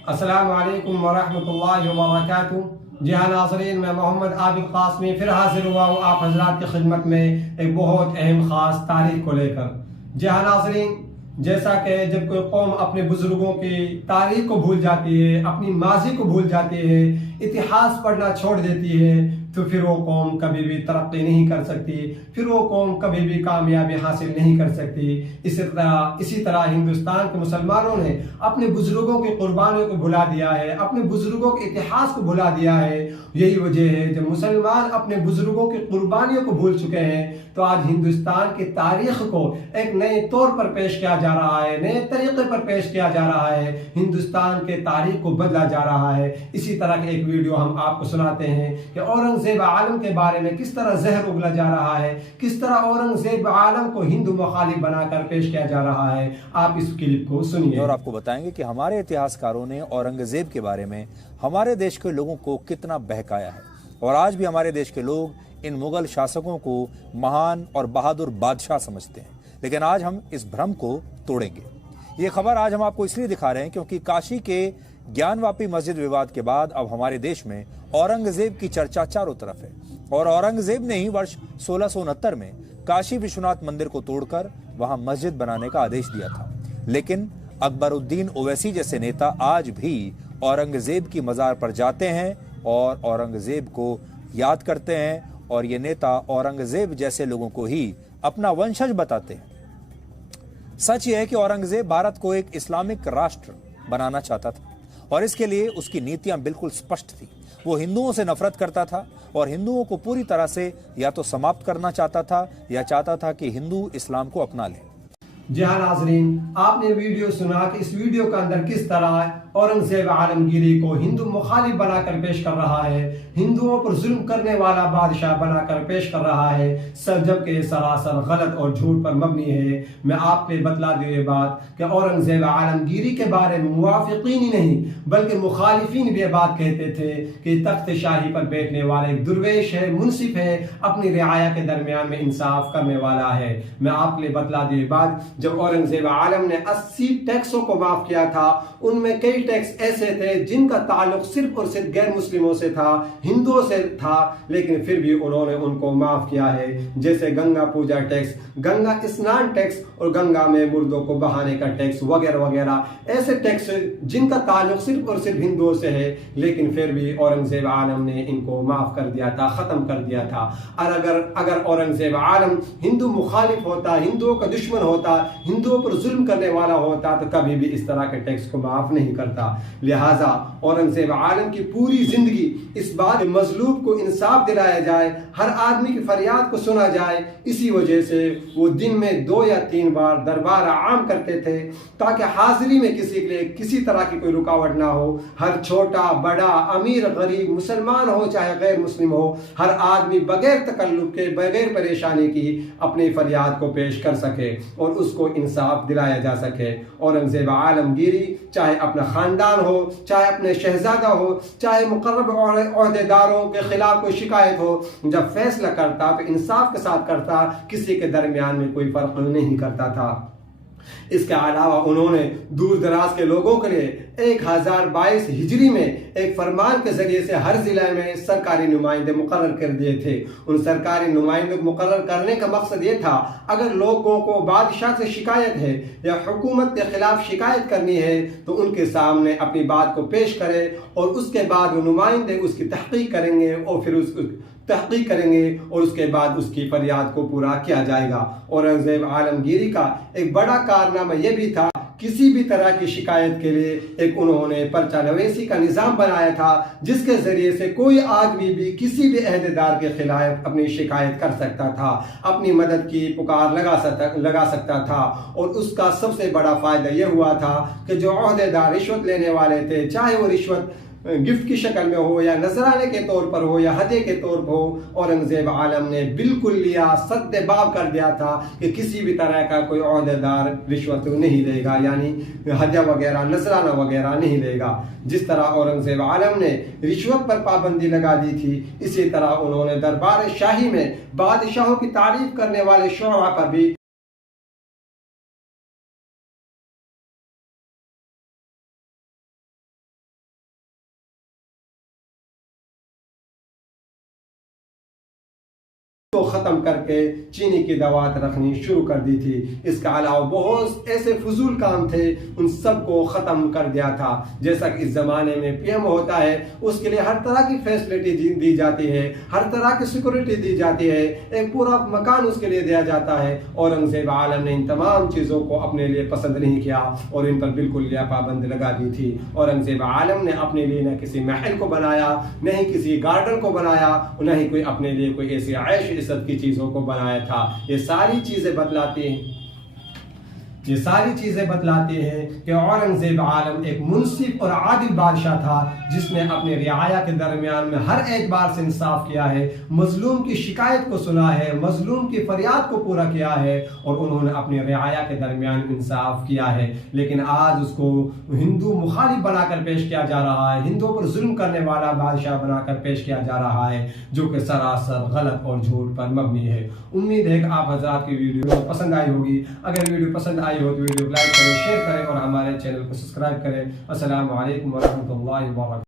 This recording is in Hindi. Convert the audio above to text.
अस्सलामु अलैकुम वरहमतुल्लाहि वबरकातुहू। जी हाँ नाज़रीन, मैं मोहम्मद आबिद क़ासमी फिर हाजिर हुआ हूँ आप हजरात की खिदमत में एक बहुत अहम ख़ास तारीख को लेकर। जी हाँ नाज़रीन, जैसा कि जब कोई कौम अपने बुजुर्गों की तारीख को भूल जाती है, अपनी माजी को भूल जाती है, इतिहास पढ़ना छोड़ देती है, तो फिर वो कौम कभी भी तरक्की नहीं कर सकती, फिर वो कौम कभी भी कामयाबी हासिल नहीं कर सकती। इसी तरह हिंदुस्तान के मुसलमानों ने अपने बुजुर्गों की कुर्बानियों को भुला दिया है, अपने बुजुर्गों के इतिहास को भुला दिया है। यही वजह है जब मुसलमान अपने बुजुर्गों की कुर्बानियों को भूल चुके हैं, तो आज हिंदुस्तान की तारीख को एक नए तौर पर पेश किया जा रहा है, नए तरीके पर पेश किया जा रहा है, हिंदुस्तान के तारीख को बदला जा रहा है। इसी तरह के एक वीडियो हम आपको सुनाते हैं कि औरंगजेब आलम के बारे में किस तरह जहर उगला जा रहा है, किस तरह औरंगजेब आलम को हिंदू मुखालिफ बनाकर पेश किया जा रहा है। आप इस क्लिप को सुनिए और आपको बताएंगे कि हमारे इतिहासकारों ने औरंगजेब के बारे में हमारे देश के लोगों को कितना बहकाया है, और आज भी हमारे देश के लोग इन मुगल शासकों को महान और बहादुर बादशाह समझते हैं। लेकिन आज हम इस भ्रम को तोड़ेंगे। ये खबर आज हम आपको इसलिए दिखा रहे हैं क्योंकि काशी के ज्ञानवापी मस्जिद विवाद के बाद अब हमारे देश में औरंगजेब की चर्चा चारों तरफ है। और औरंगजेब ने ही वर्ष 1669 में काशी विश्वनाथ मंदिर को तोड़कर वहां मस्जिद बनाने का आदेश दिया था। लेकिन अकबरुद्दीन ओवैसी जैसे नेता आज भी औरंगजेब की मजार पर जाते हैं और औरंगजेब को याद करते हैं, और ये नेता औरंगजेब जैसे लोगों को ही अपना वंशज बताते हैं। सच यह है कि औरंगजेब भारत को एक इस्लामिक राष्ट्र बनाना चाहता था, और इसके लिए उसकी नीतियां बिल्कुल स्पष्ट थी। वो हिंदुओं से नफरत करता था और हिंदुओं को पूरी तरह से या तो समाप्त करना चाहता था या चाहता था कि हिंदू इस्लाम को अपना लें। जी हाँ नाजरीन, आपने वीडियो सुना कि इस वीडियो के अंदर किस तरह औरंगजेब आलमगीरी को हिंदू मुखालिफ बनाकर पेश कर रहा है, हिंदुओं पर जुल्म करने वाला बादशाह बनाकर पेश कर रहा है, सब जबकि सरासर गलत और झूठ पर मबनी है। मैं आपने बतला दी ये बात कि औरंगजेब आलमगीरी के बारे में मुवाफिकीन ही नहीं बल्कि मुखालिफिन भी ये बात कहते थे कि तख्त शाही पर बैठने वाला एक दुर्वेश है, मुनसिफ है, अपनी रियाया के दरमियान में इंसाफ करने वाला है। मैं आपने बतला दी बात, जब औरंगजेब आलम ने 80 टैक्सों को माफ किया था, उनमें कई टैक्स ऐसे थे जिनका ताल्लुक सिर्फ और सिर्फ गैर मुस्लिमों से था, हिंदुओं से था, लेकिन फिर भी उन्होंने उनको माफ किया है। जैसे गंगा पूजा टैक्स, गंगा स्नान टैक्स और गंगा में मुर्दों को बहाने का टैक्स वगैरह वगैरह, ऐसे टैक्स जिनका ताल्लुक सिर्फ और सिर्फ हिंदुओं से है, लेकिन फिर भी औरंगजेब आलम ने इनको माफ कर दिया था, खत्म कर दिया था। और अगर औरंगजेब आलम हिंदू मुखालिफ होता, हिंदुओं का दुश्मन होता, हिंदुओं पर जुल्म करने वाला होता, तो कभी भी इस तरह के टैक्स को माफ नहीं करता। लिहाजा औरंगजेब आलम की पूरी जिंदगी इस बात मजलूब को इंसाफ दिलाया जाए, हर आदमी की फरियाद को सुना जाए, इसी वजह से वो दिन में 2 या 3 बार दरबार आम करते थे, ताकि हाजिरी में किसी के लिए किसी तरह की कोई रुकावट ना हो। हर छोटा बड़ा, अमीर गरीब, मुसलमान हो चाहे गैर मुस्लिम हो, हर आदमी बगैर तकल्लुफ के, बगैर परेशानी की अपनी फरियाद को पेश कर सके और उसको इंसाफ दिलाया जा सके। औरंगजेब आलमगीरी चाहे अपना खानदान हो, चाहे अपने शहजादा हो, चाहे मुकर्रब ओहदेदारों के खिलाफ कोई शिकायत हो, जब फैसला करता तो इंसाफ के साथ करता, किसी के दरमियान में कोई फर्क नहीं करता था। इसके अलावा उन्होंने दूर दराज के लोगों के लिए 1022 हिजरी में एक फरमान के जरिए से हर जिले में सरकारी नुमाइंदे मुकर्रर कर दिए थे। उन सरकारी नुमाइंदों को मुकर्रर करने का मकसद ये था, अगर लोगों को बादशाह से शिकायत है या हुकूमत के खिलाफ शिकायत करनी है तो उनके सामने अपनी बात को पेश करे, और उसके बाद वो नुमाइंदे उसकी तहकीक करेंगे और फिर तहकीक करेंगे और उसके बाद उसकी फरियाद को पूरा किया जाएगा। औरंगजेब आलमगीरी का एक बड़ा कारनामा यह भी था, किसी भी तरह की शिकायत के लिए एक उन्होंने पर्चा नवेसी का निज़ाम बनाया था, जिसके जरिए से कोई आदमी भी किसी भी अहदेदार के खिलाफ अपनी शिकायत कर सकता था, अपनी मदद की पुकार लगा सकता था। और उसका सबसे बड़ा फायदा यह हुआ था कि जो अहदेदार रिश्वत लेने वाले थे, चाहे वो रिश्वत गिफ्ट की शक्ल में हो या नजराने के तौर पर हो या हदिये के तौर पर हो, औरंगजेब आलम ने बिल्कुल लिया, सद्देबाब कर दिया था कि किसी भी तरह का कोई ओहदेदार रिश्वत नहीं देगा, यानी हदिया वगैरह, नजराना वगैरह नहीं देगा। जिस तरह औरंगजेब आलम ने रिश्वत पर पाबंदी लगा दी थी, इसी तरह उन्होंने दरबार शाही में बादशाहों की तारीफ करने वाले शोरा पर भी को ख़त्म करके चीनी की दवात रखनी शुरू कर दी थी। इसके अलावा बहुत ऐसे फजूल काम थे, उन सब को ख़त्म कर दिया था। जैसा कि इस ज़माने में पीएम होता है, उसके लिए हर तरह की फैसिलिटी दी जाती है, हर तरह की सिक्योरिटी दी जाती है, एक पूरा मकान उसके लिए दिया जाता है। औरंगज़ेब आलम ने इन तमाम चीज़ों को अपने लिए पसंद नहीं किया और इन पर बिल्कुल पाबंदी लगा दी थी। औरंगज़ेब आलम ने अपने लिए न किसी महल को बनाया, न ही किसी गार्डन को बनाया, न ही कोई अपने लिए कोई ऐसी ऐश इज़्ज़त की चीज़ों को बनाया था। ये सारी चीज़ें बतलाती हैं कि औरंगज़ेब आलम एक मुनसिफ और आदिल बादशाह था, जिसने अपने रियाया के दरमियान में हर एतबार से इंसाफ किया है, मजलूम की शिकायत को सुना है, मजलूम की फरियाद को पूरा किया है और उन्होंने अपने रियाया के दरमियान इंसाफ किया है। लेकिन आज उसको हिंदू मुखालिफ बनाकर पेश किया जा रहा है, हिंदुओं पर जुल्म करने वाला बादशाह बनाकर पेश किया जा रहा है, जो कि सरासर गलत और झूठ पर मबनी है। उम्मीद है कि आप हज़रात की वीडियो पसंद आई होगी। अगर वीडियो पसंद आई हो तो वीडियो को लाइक करें, शेयर करें और हमारे चैनल को सब्सक्राइब करें। अस्सलामु अलैकुम व रहमतुल्लाहि व बरकातहू।